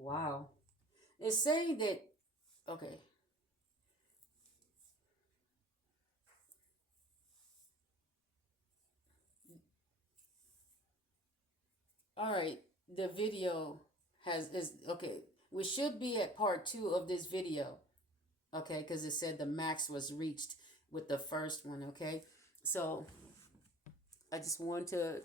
Wow. It's saying that, okay. All right. The video is okay. We should be at part two of this video. Okay. Because it said the max was reached with the first one. Okay. So I just want to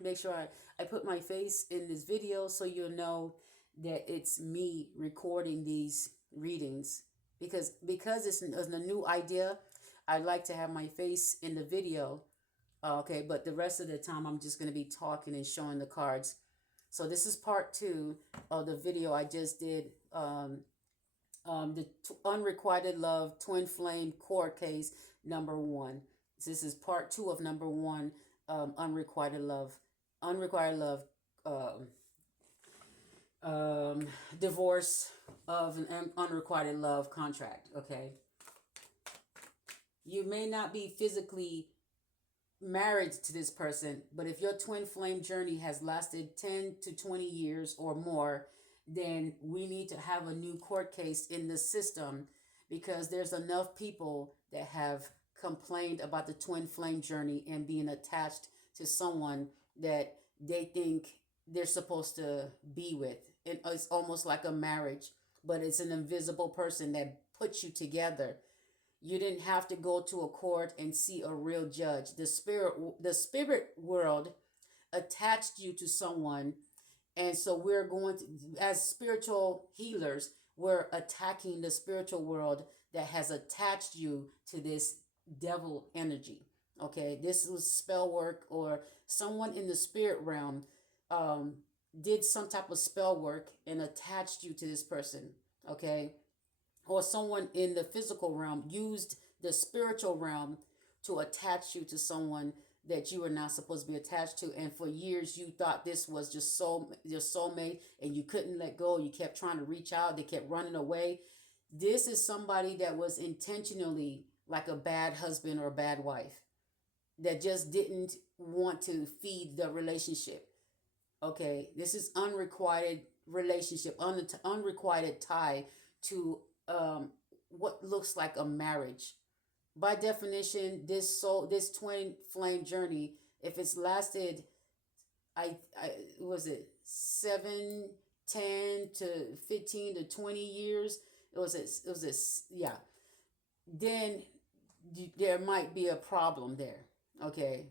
make sure I put my face in this video so you'll know that it's me recording these readings because it's a new idea. I like to have my face in the video. Okay, but the rest of the time I'm just going to be talking and showing the cards. So this is part two of the video I just did. Unrequited love twin flame court case number one. This is part two of number one. Unrequited love, unrequited love, um, um, divorce of an unrequited love contract. Okay, you may not be physically married to this person, but if your twin flame journey has lasted 10 to 20 years or more, then we need to have a new court case in the system because there's enough people that have complained about the twin flame journey and being attached to someone that they think they're supposed to be with. It's almost like a marriage, but it's an invisible person that puts you together. You didn't have to go to a court and see a real judge. The spirit world attached you to someone, and so we're going to, as spiritual healers, we're attacking the spiritual world that has attached you to this devil energy. Okay, this was spell work, or someone in the spirit realm um, did some type of spell work and attached you to this person. Okay, or someone in the physical realm used the spiritual realm to attach you to someone that you were not supposed to be attached to, and for years you thought this was just your soulmate and you couldn't let go. You kept trying to reach out, they kept running away. This is somebody that was intentionally like a bad husband or a bad wife that just didn't want to feed the relationship. Okay, this is unrequited relationship, unrequited tie to what looks like a marriage. By definition, this twin flame journey, if it's lasted, I was it 7, 10 to 15 to 20 years. Yeah. Then there might be a problem there. Okay,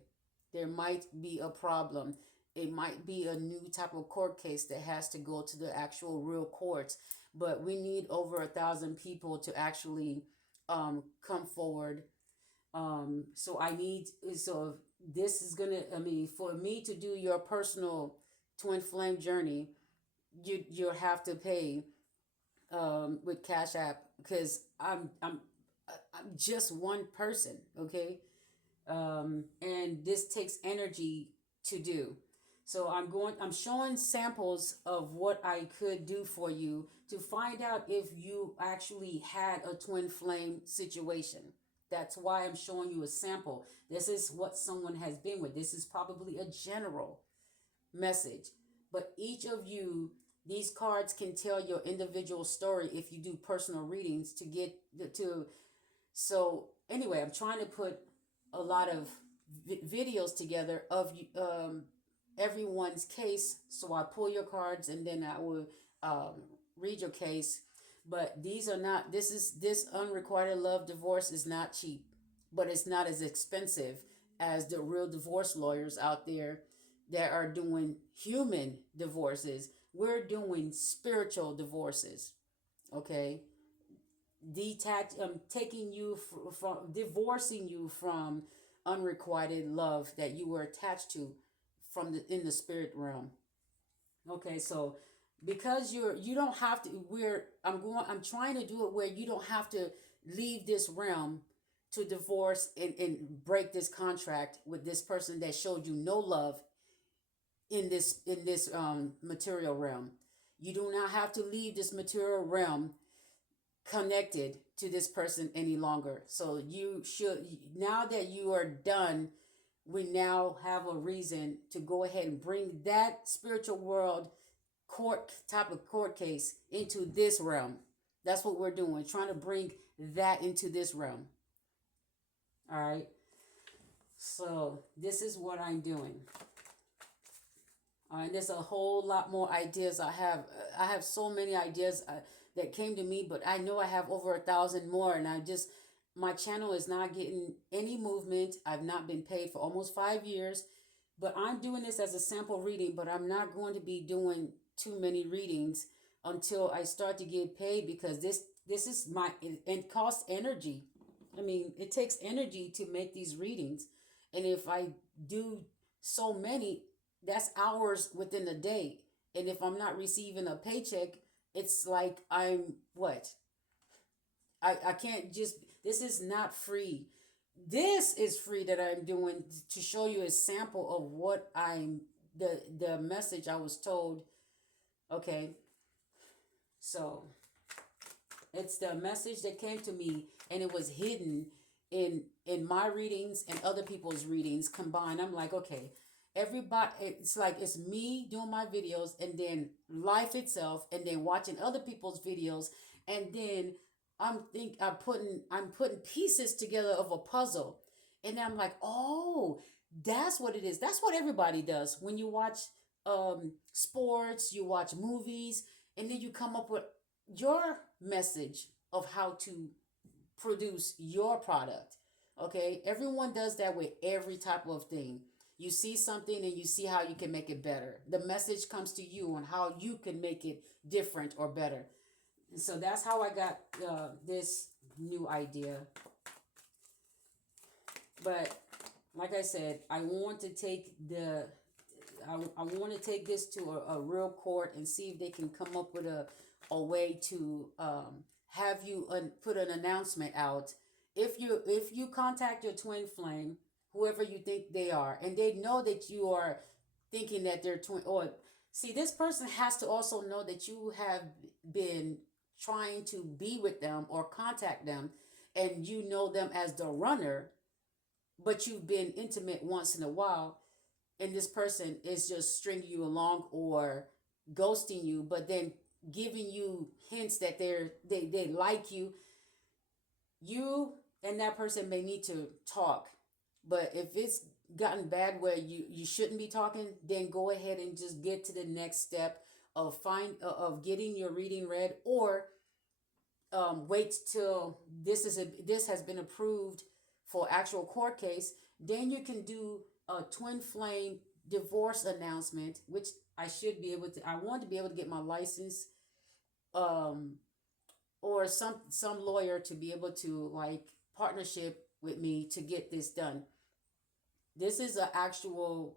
there might be a problem. It might be a new type of court case that has to go to the actual real courts, but we need over 1,000 people to actually come forward. So this is gonna, I mean, for me to do your personal twin flame journey, you'll have to pay with Cash App because I'm just one person. Okay, and this takes energy to do. So I'm showing samples of what I could do for you to find out if you actually had a twin flame situation. That's why I'm showing you a sample. This is what someone has been with. This is probably a general message. But each of you, these cards can tell your individual story if you do personal readings to get to. So anyway, I'm trying to put a lot of videos together of everyone's case. So I pull your cards and then I will read your case. But these are not. This unrequited love divorce is not cheap, but it's not as expensive as the real divorce lawyers out there that are doing human divorces. We're doing spiritual divorces. Okay, detach taking you from divorcing you from unrequited love that you were attached to from in the spirit realm. Okay, so because you don't have to, I'm trying to do it where you don't have to leave this realm to divorce and break this contract with this person that showed you no love in this material realm. You do not have to leave this material realm connected to this person any longer. So you should, now that you are done, we now have a reason to go ahead and bring that spiritual world court type of court case into this realm. That's what we're doing, trying to bring that into this realm. All right. So this is what I'm doing. And there's a whole lot more ideas I have. I have so many ideas that came to me, but I know I have over 1,000 more, and my channel is not getting any movement. I've not been paid for almost 5 years, but I'm doing this as a sample reading, but I'm not going to be doing too many readings until I start to get paid, because this is and costs energy. I mean, it takes energy to make these readings. And if I do so many, that's hours within the day. And if I'm not receiving a paycheck, it's like I'm what? I can't just, this is not free. This is free that I'm doing to show you a sample of what the message I was told. Okay. So it's the message that came to me, and it was hidden in my readings and other people's readings combined. I'm like, okay, everybody, it's like it's me doing my videos, and then life itself, and then watching other people's videos, and then I'm putting pieces together of a puzzle, and I'm like, oh, that's what it is. That's what everybody does when you watch sports, you watch movies, and then you come up with your message of how to produce your product. Okay, everyone does that with every type of thing. You see something and you see how you can make it better. The message comes to you on how you can make it different or better. And so that's how I got this new idea. But like I said, I want to take I want to take this to a real court and see if they can come up with a way to have you put an announcement out. If you contact your twin flame, whoever you think they are, and they know that you are thinking that they're twin, or see, this person has to also know that you have been trying to be with them or contact them, and you know them as the runner, but you've been intimate once in a while, and this person is just stringing you along or ghosting you, but then giving you hints that they like you. You and that person may need to talk, but if it's gotten bad where you shouldn't be talking, then go ahead and just get to the next step of getting your reading read, or wait till this has been approved for actual court case. Then you can do a twin flame divorce announcement, which I should be able to. I want to be able to get my license, or some lawyer to be able to like partnership with me to get this done. This is an actual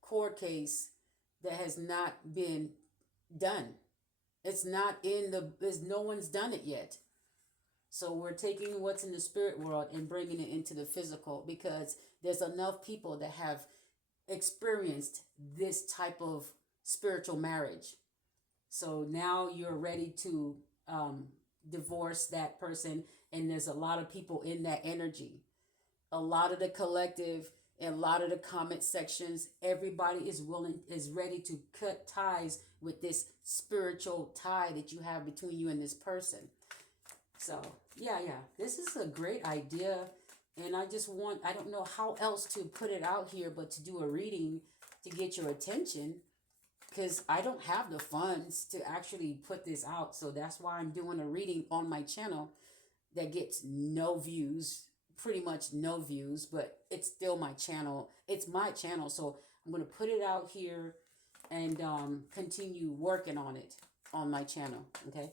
court case that has not been done. It's not in no one's done it yet. So we're taking what's in the spirit world and bringing it into the physical, because there's enough people that have experienced this type of spiritual marriage. So now you're ready to divorce that person, and there's a lot of people in that energy. A lot of the collective and a lot of the comment sections, everybody is ready to cut ties with this spiritual tie that you have between you and this person. So yeah, this is a great idea, and I don't know how else to put it out here but to do a reading to get your attention, because I don't have the funds to actually put this out. So that's why I'm doing a reading on my channel that gets no views, pretty much no views, but it's still my channel. It's my channel, so I'm going to put it out here and continue working on it on my channel. Okay.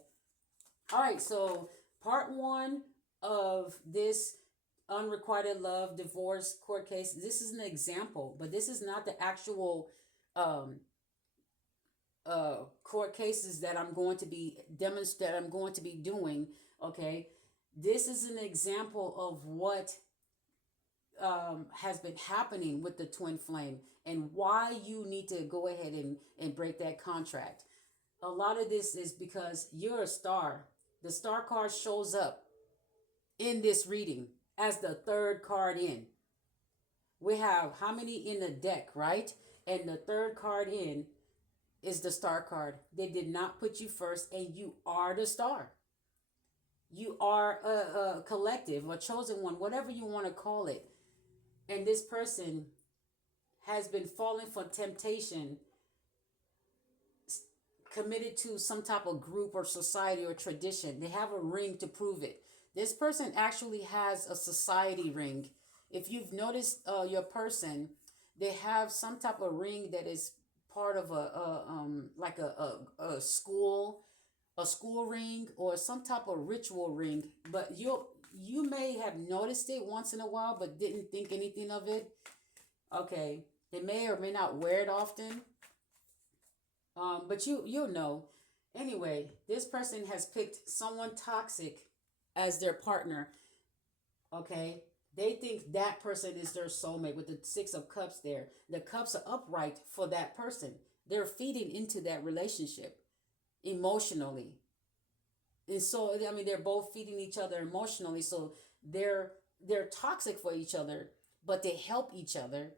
All right. So part 1 of this unrequited love divorce court case. This is an example, but this is not the actual court cases that I'm going to be doing. Okay. This is an example of what has been happening with the twin flame, and why you need to go ahead and break that contract. A lot of this is because you're a star. The star card shows up in this reading as the third card in. We have how many in the deck, right? And the third card in is the star card. They did not put you first, and you are the star. You are a collective, a chosen one, whatever you want to call it. And this person has been falling for temptation, committed to some type of group or society or tradition. They have a ring to prove it. This person actually has a society ring. If you've noticed your person, they have some type of ring that is part of like a school ring or some type of ritual ring. But you may have noticed it once in a while, but didn't think anything of it. Okay, they may or may not wear it often. But you'll know. Anyway, this person has picked someone toxic as their partner. Okay, they think that person is their soulmate with the Six of Cups there. The cups are upright for that person. They're feeding into that relationship emotionally. And so I mean they're both feeding each other emotionally. So they're toxic for each other, but they help each other.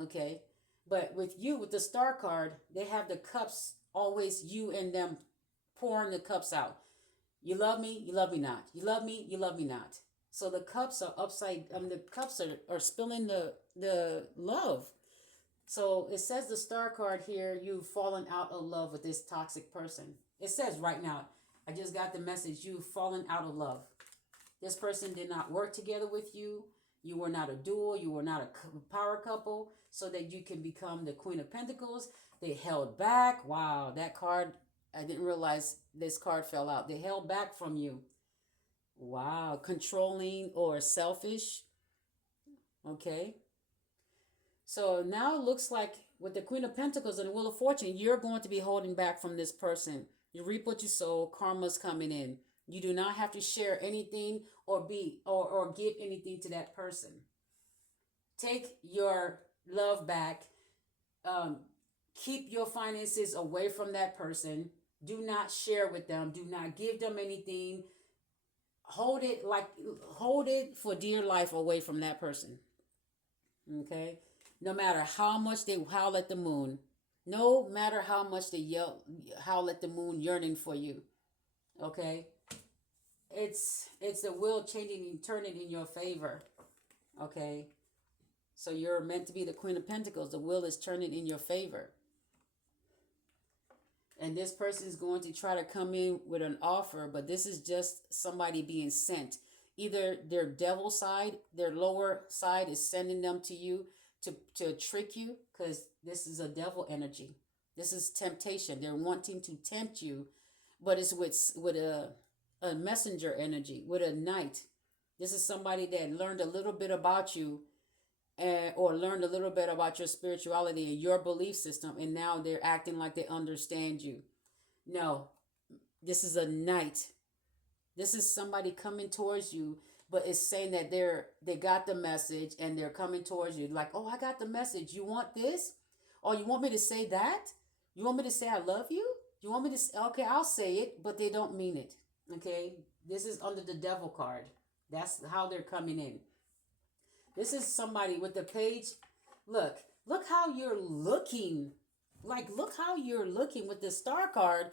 Okay. But with you, with the star card, they have the cups, always you and them pouring the cups out. You love me not. You love me, you love me not. So the cups are upside, the cups are spilling the love. So it says the star card here, you've fallen out of love with this toxic person. It says right now, I just got the message, you've fallen out of love. This person did not work together with you. You were not a duo. You were not a power couple so that you can become the Queen of Pentacles. They held back. Wow, that card, I didn't realize this card fell out. They held back from you. Wow, controlling or selfish. Okay. So now it looks like with the Queen of Pentacles and the Wheel of Fortune, you're going to be holding back from this person. You reap what you sow. Karma's coming in. You do not have to share anything or give anything to that person. Take your love back. Keep your finances away from that person. Do not share with them. Do not give them anything. Hold it for dear life away from that person. Okay? No matter how much they howl at the moon. No matter how much they howl at the moon yearning for you. Okay? It's the wheel changing and turning in your favor. Okay? So you're meant to be the Queen of Pentacles. The wheel is turning in your favor. And this person is going to try to come in with an offer, but this is just somebody being sent. Either their devil side, their lower side is sending them to you to trick you, because this is a devil energy. This is temptation. They're wanting to tempt you, but it's with a messenger energy, with a knight. This is somebody that learned a little bit about you, or learned a little bit about your spirituality and your belief system, and now they're acting like they understand you. No, this is a knight. This is somebody coming towards you, but it's saying that they got the message and they're coming towards you like, oh, I got the message. You want this? Or you want me to say that? You want me to say I love you? You want me to say, okay, I'll say it, but they don't mean it. Okay, this is under the devil card. That's how they're coming in. This is somebody with the page. Look how you're looking. Look how you're looking with the star card.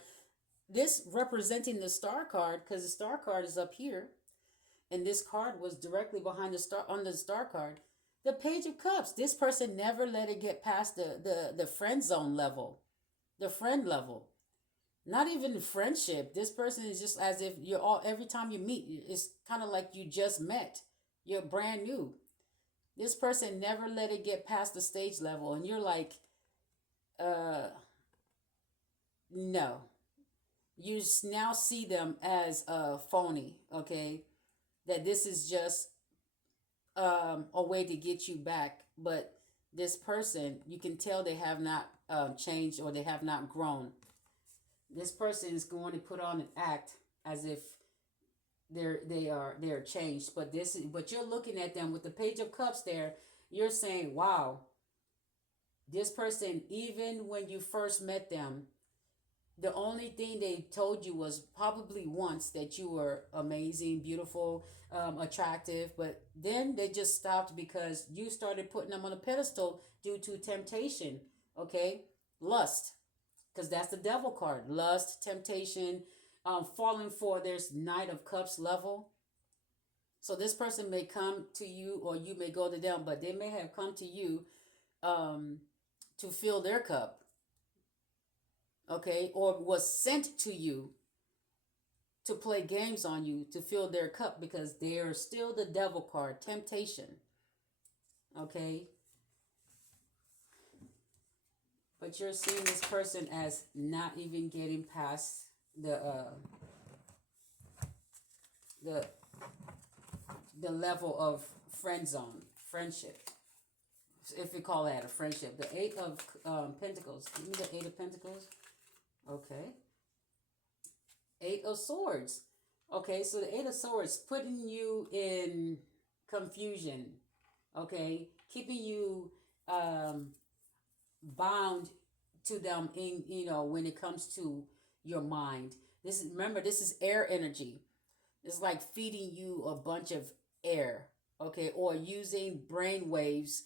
This representing the star card, because the star card is up here. And this card was directly behind the star, on the star card. The Page of Cups. This person never let it get past the friend zone level. The friend level. Not even friendship. This person is just as if every time you meet, it's kind of like you just met. You're brand new. This person never let it get past the stage level. And you're like, no. You now see them as phony, okay? That this is just a way to get you back. But this person, you can tell they have not changed, or they have not grown. This person is going to put on an act as if they're changed, but you're looking at them with the Page of Cups there. You're saying, wow, this person, even when you first met them, the only thing they told you was probably once that you were amazing, beautiful, attractive, but then they just stopped because you started putting them on a pedestal due to temptation. Okay, lust, because that's the devil card. Lust, temptation, falling for this Knight of Cups level. So this person may come to you, or you may go to them, but they may have come to you um, to fill their cup, okay, or was sent to you to play games on you to fill their cup, because they are still the devil card, temptation, okay. But you're seeing this person as not even getting past the the level of friend zone, friendship, if you call that a friendship. The Eight of Pentacles. Give me the Eight of Pentacles. Okay. Eight of Swords. Okay, so the Eight of Swords putting you in confusion. Okay, keeping you bound to them in, when it comes to your mind. This is, remember, this is air energy. It's like feeding you a bunch of air, okay, or using brainwave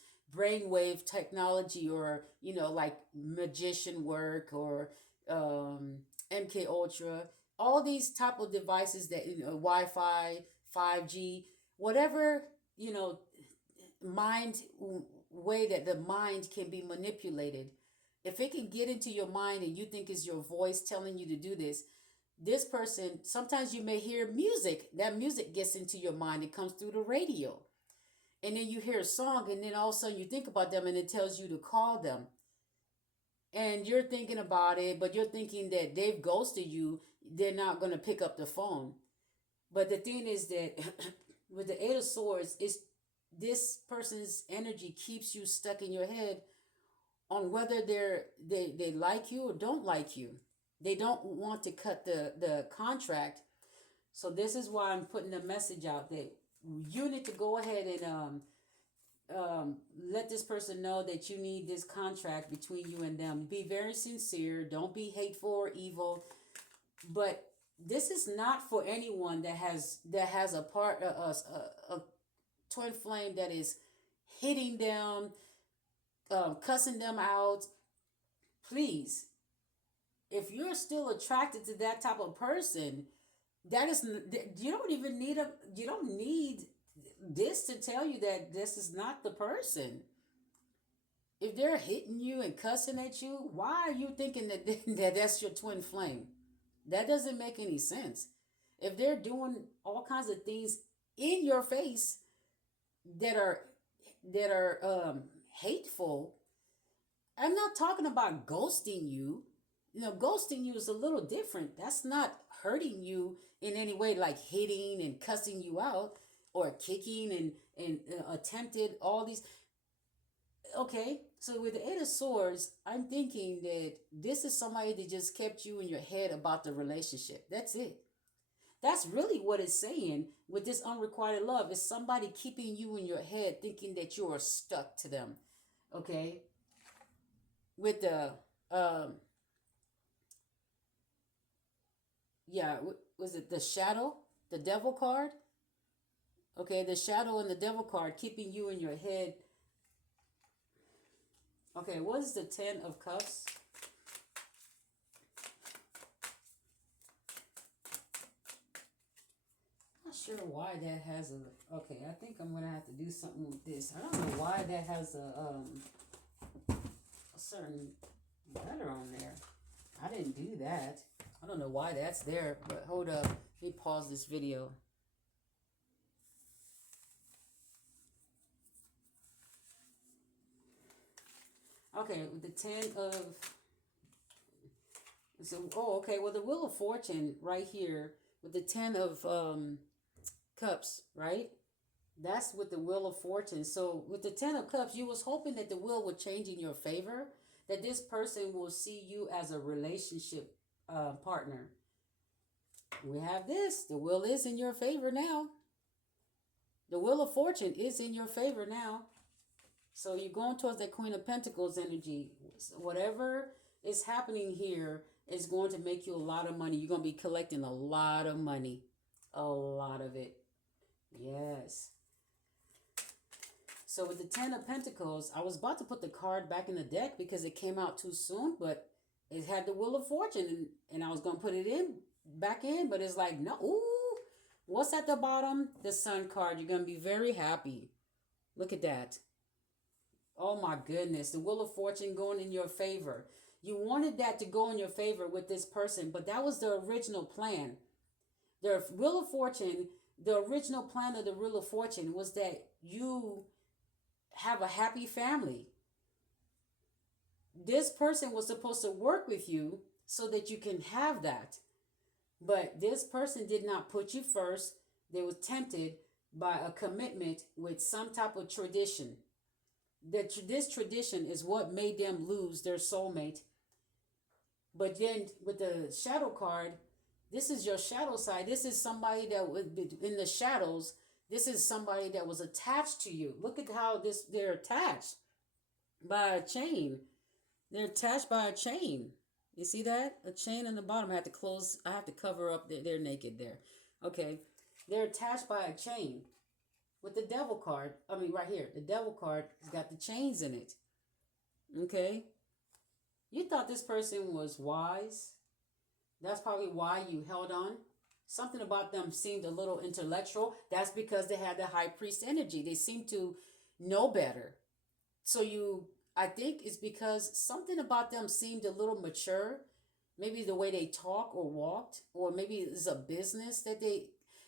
technology, or like magician work, or MK Ultra, all these type of devices that Wi-Fi, 5G, whatever, mind way that the mind can be manipulated. If it can get into your mind and you think it's your voice telling you to do this person, sometimes you may hear music. That music gets into your mind. It comes through the radio. And then you hear a song, and then all of a sudden you think about them, and it tells you to call them. And you're thinking about it, but you're thinking that they've ghosted you. They're not going to pick up the phone. But the thing is that with the Eight of Swords, is this person's energy keeps you stuck in your head on whether they like you or don't like you. They don't want to cut the contract. So this is why I'm putting the message out that you need to go ahead and let this person know that you need this contract between you and them. Be very sincere. Don't be hateful or evil. But this is not for anyone that has a twin flame that is hitting them, cussing them out. Please, if you're still attracted to that type of person, that is, you don't need this to tell you that this is not the person. If they're hitting you and cussing at you, why are you thinking that that's your twin flame? That doesn't make any sense. If they're doing all kinds of things in your face that are hateful, I'm not talking about ghosting you. Ghosting you is a little different. That's not hurting you in any way, like hitting and cussing you out, or kicking and attempted all these. Okay, so with the Eight of Swords, I'm thinking that this is somebody that just kept you in your head about the relationship. That's it. That's really what it's saying with this unrequited love. It's somebody keeping you in your head thinking that you are stuck to them. Okay? With the, was it the shadow? The devil card? Okay, the shadow and the devil card keeping you in your head. Okay, what is the Ten of Cups? Not sure why that has a. Okay, I think I'm gonna have to do something with this. I don't know why that has a certain letter on there. I didn't do that. I don't know why that's there. But hold up, let me pause this video. Okay, with the Ten of. So, okay. Well, the Wheel of Fortune right here with the Ten of Cups, right? That's with the Wheel of Fortune. So with the Ten of Cups, you was hoping that the wheel would change in your favor, that this person will see you as a relationship partner. We have this. The wheel is in your favor now. The Wheel of Fortune is in your favor now. So you're going towards that Queen of Pentacles energy. Whatever is happening here is going to make you a lot of money. You're going to be collecting a lot of money. A lot of it. Yes. So with the Ten of Pentacles, I was about to put the card back in the deck because it came out too soon, but it had the Wheel of Fortune, and I was going to put it in back in, but it's like, no. Ooh, what's at the bottom? The Sun card. You're going to be very happy. Look at that. Oh my goodness. The Wheel of Fortune going in your favor. You wanted that to go in your favor with this person, but that was the original plan. The Wheel of Fortune, the original plan of the Wheel of Fortune was that you have a happy family. This person was supposed to work with you so that you can have that. But this person did not put you first. They were tempted by a commitment with some type of tradition. This tradition is what made them lose their soulmate. But then with the shadow card, this is your shadow side. This is somebody that was in the shadows. This is somebody that was attached to you. Look at how they're attached by a chain. They're attached by a chain. You see that? A chain on the bottom. I have to cover up they're naked there. Okay. They're attached by a chain. With the devil card, right here, the devil card has got the chains in it. Okay. You thought this person was wise. That's probably why you held on. Something about them seemed a little intellectual. That's because they had the high priest energy. They seem to know better. So I think it's because something about them seemed a little mature. Maybe the way they talk or walked, or maybe it's a business that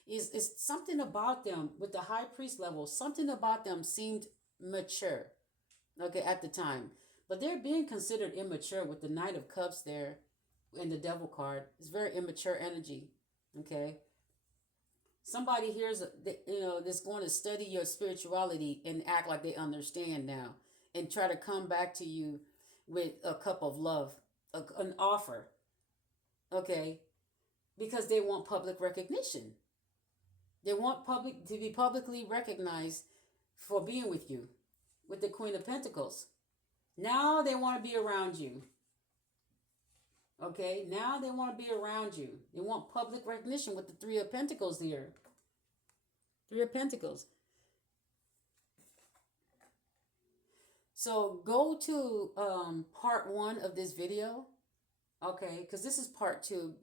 it's something about them with the high priest level. Something about them seemed mature, okay, at the time. But they're being considered immature with the Knight of Cups there and the Devil card. It's very immature energy, okay? Somebody here's, that's going to study your spirituality and act like they understand now and try to come back to you with a cup of love, an offer, okay? Because they want public recognition. They want to be publicly recognized for being with you, with the Queen of Pentacles. Now they want to be around you. Okay, now they want to be around you. They want public recognition with the Three of Pentacles here. Three of Pentacles. So go to part 1 of this video. Okay, because this is part 2.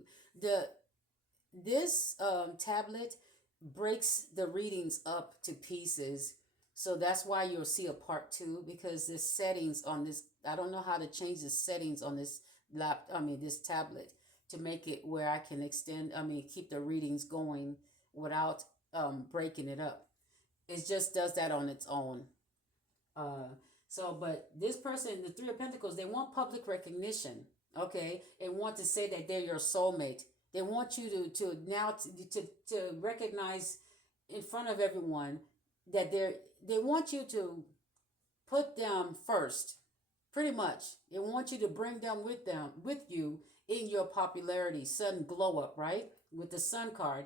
This tablet breaks the readings up to pieces. So that's why you'll see a part 2, because the settings on this, I don't know how to change the settings on this this tablet to make it where I can keep the readings going without breaking it up. It just does that on its own. But this person, the Three of Pentacles, they want public recognition, okay? And want to say that they're your soulmate. They want you to recognize in front of everyone that they want you to put them first. Pretty much. They want you to bring them with you in your popularity, sudden glow up, right? With the Sun card.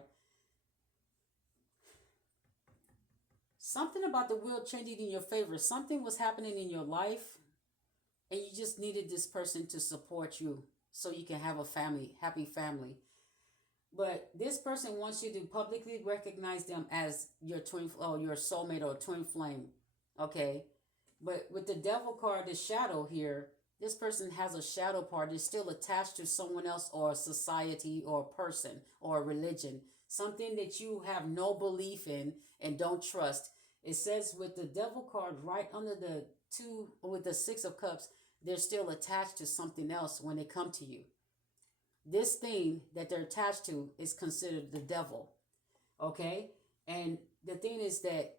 Something about the wheel changing in your favor. Something was happening in your life, and you just needed this person to support you so you can have a happy family. But this person wants you to publicly recognize them as your twin, or your soulmate, or twin flame. Okay? But with the Devil card, the shadow here, this person has a shadow part. They're still attached to someone else, or a society, or a person, or a religion. Something that you have no belief in and don't trust. It says with the Devil card right under the 2, with the 6 of Cups, they're still attached to something else when they come to you. This thing that they're attached to is considered the devil. Okay? And the thing is that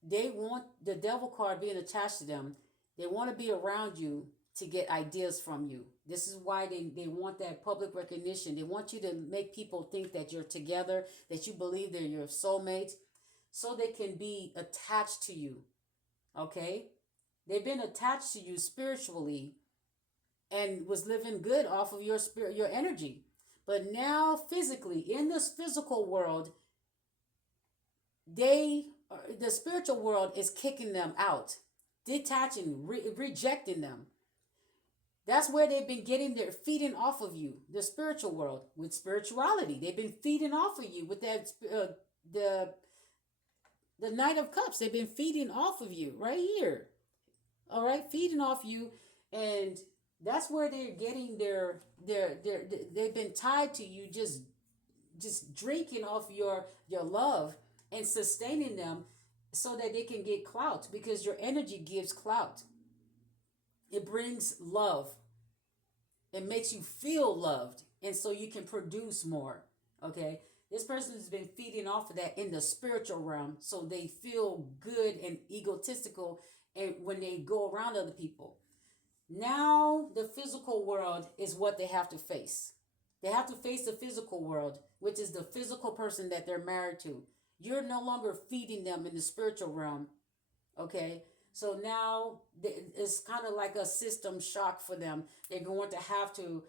they want the Devil card being attached to them. They want to be around you to get ideas from you. This is why they want that public recognition. They want you to make people think that you're together, that you believe they're your soulmate, so they can be attached to you. Okay? They've been attached to you spiritually and was living good off of your spirit, your energy. But now physically, in this physical world, the spiritual world is kicking them out, detaching, rejecting them. That's where they've been feeding off of you, the spiritual world, with spirituality. They've been feeding off of you with that, The Knight of Cups, they've been feeding off of you right here. All right, feeding off you, and that's where they're getting their they've been tied to you, just drinking off your love and sustaining them so that they can get clout, because your energy gives clout. It brings love. It makes you feel loved, and so you can produce more. Okay, this person has been feeding off of that in the spiritual realm, so they feel good and egotistical, and when they go around other people. Now the physical world is what they have to face. They have to face the physical world, which is the physical person that they're married to. You're no longer feeding them in the spiritual realm. Okay, so now it's kind of like a system shock for them. They're going to have to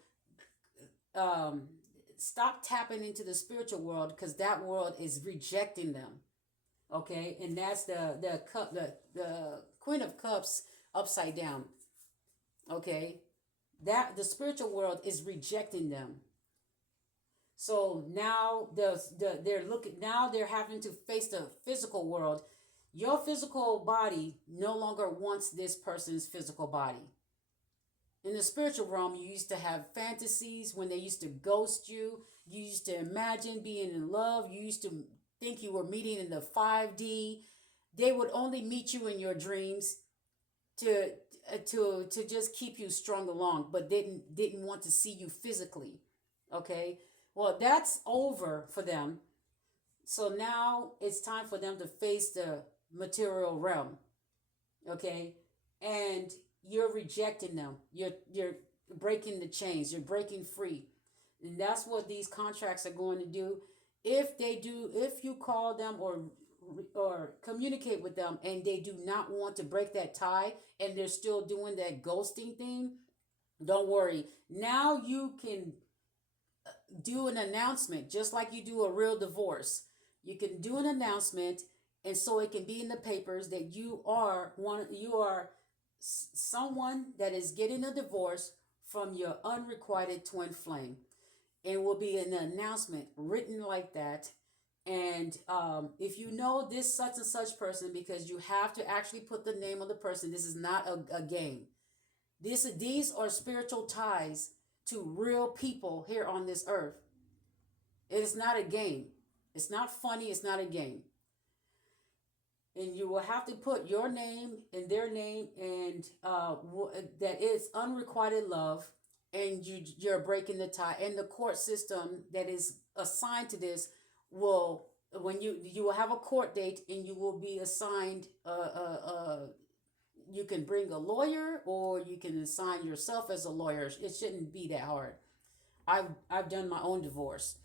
um, stop tapping into the spiritual world, because that world is rejecting them. Okay, and that's the cup, the Queen of Cups upside down. Okay, that the spiritual world is rejecting them. So now they're looking, now they're having to face the physical world. Your physical body no longer wants this person's physical body. In the spiritual realm, you used to have fantasies when they used to ghost you. You used to imagine being in love. You used to think you were meeting in the 5D. They would only meet you in your dreams to to just keep you strung along, but didn't want to see you physically. Okay, well, that's over for them. So now it's time for them to face the material realm. Okay, and you're rejecting them. You're breaking the chains. You're breaking free, and that's what these contracts are going to do. If they do, if you call them or communicate with them and they do not want to break that tie, and they're still doing that ghosting thing, don't worry. Now you can do an announcement just like you do a real divorce. You can do an announcement, and so it can be in the papers that you are someone that is getting a divorce from your unrequited twin flame. It will be an announcement written like that. And if you know this such and such person, because you have to actually put the name of the person, this is not a game. These are spiritual ties to real people here on this earth. It is not a game. It's not funny. It's not a game. And you will have to put your name and their name, and that is unrequited love, and you're breaking the tie. And the court system that is assigned to this will, when you will have a court date, and you will be assigned you can bring a lawyer, or you can assign yourself as a lawyer. It shouldn't be that hard. I've done my own divorce.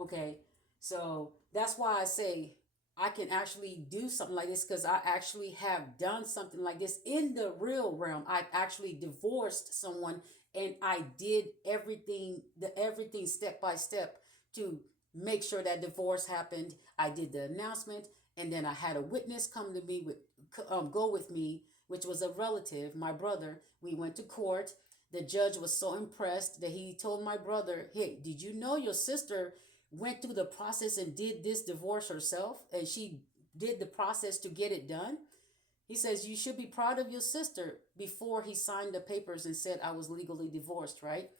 Okay, so that's why I say I can actually do something like this, because I actually have done something like this in the real realm. I actually divorced someone, and I did everything step by step to make sure that divorce happened. I did the announcement, and then I had a witness come to me with go with me, which was a relative, my brother. We went to court. The judge was so impressed that he told my brother, "Hey, did you know your sister went through the process and did this divorce herself, and she did the process to get it done?" He says, "You should be proud of your sister," before he signed the papers and said I was legally divorced, right?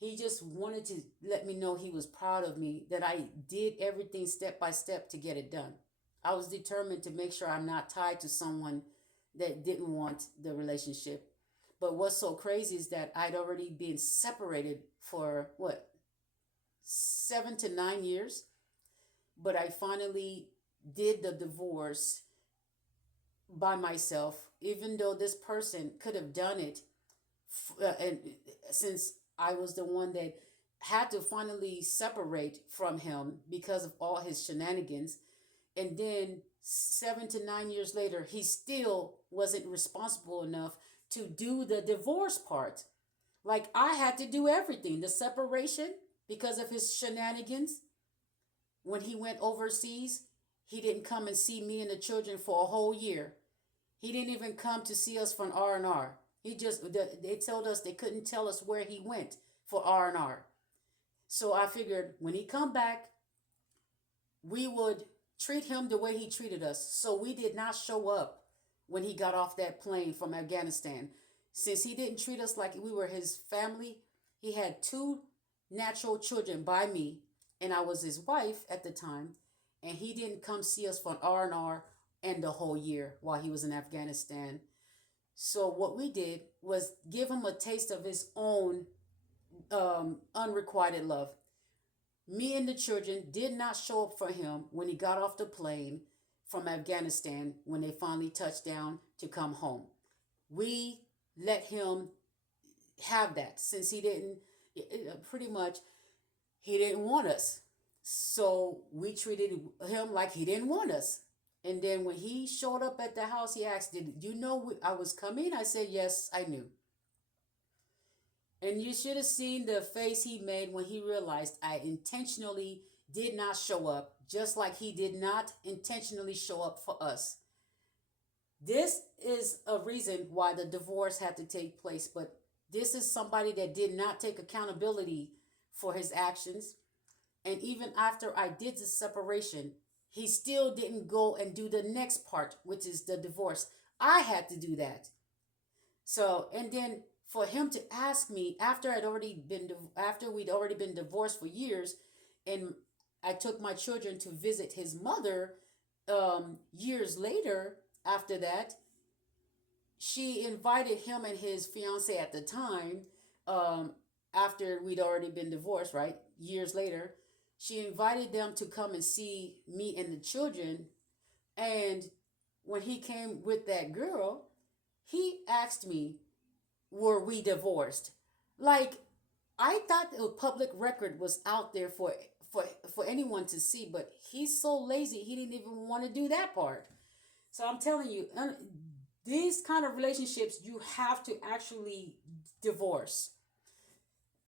He just wanted to let me know he was proud of me, that I did everything step by step to get it done. I was determined to make sure I'm not tied to someone that didn't want the relationship. But what's so crazy is that I'd already been separated for what, 7 to 9 years? But I finally did the divorce by myself, even though this person could have done it. And since I was the one that had to finally separate from him because of all his shenanigans. And then 7 to 9 years later, he still wasn't responsible enough to do the divorce part. Like, I had to do everything. The separation, because of his shenanigans. When he went overseas, he didn't come and see me and the children for a whole year. He didn't even come to see us for an R&R. They told us they couldn't tell us where he went for R&R. So I figured when he come back, we would treat him the way he treated us. So we did not show up when he got off that plane from Afghanistan. Since he didn't treat us like we were his family, he had two natural children by me, and I was his wife at the time, and he didn't come see us for an R&R and the whole year while he was in Afghanistan. So what we did was give him a taste of his own unrequited love. Me and the children did not show up for him when he got off the plane from Afghanistan when they finally touched down to come home. We let him have that since he didn't, pretty much, he didn't want us. So we treated him like he didn't want us. And then when he showed up at the house, he asked, "Did you know I was coming?" I said, "Yes, I knew." And you should have seen the face he made when he realized I intentionally did not show up, just like he did not intentionally show up for us. This is a reason why the divorce had to take place, but this is somebody that did not take accountability for his actions. And even after I did the separation, he still didn't go and do the next part, which is the divorce. I had to do that. So, and then for him to ask me after we'd already been divorced for years, and I took my children to visit his mother years later after that, she invited him and his fiance at the time, after we'd already been divorced, right? Years later, she invited them to come and see me and the children. And when he came with that girl, he asked me, were we divorced? Like, I thought the public record was out there for anyone to see, but he's so lazy he didn't even want to do that part. So I'm telling you, these kind of relationships you have to actually divorce.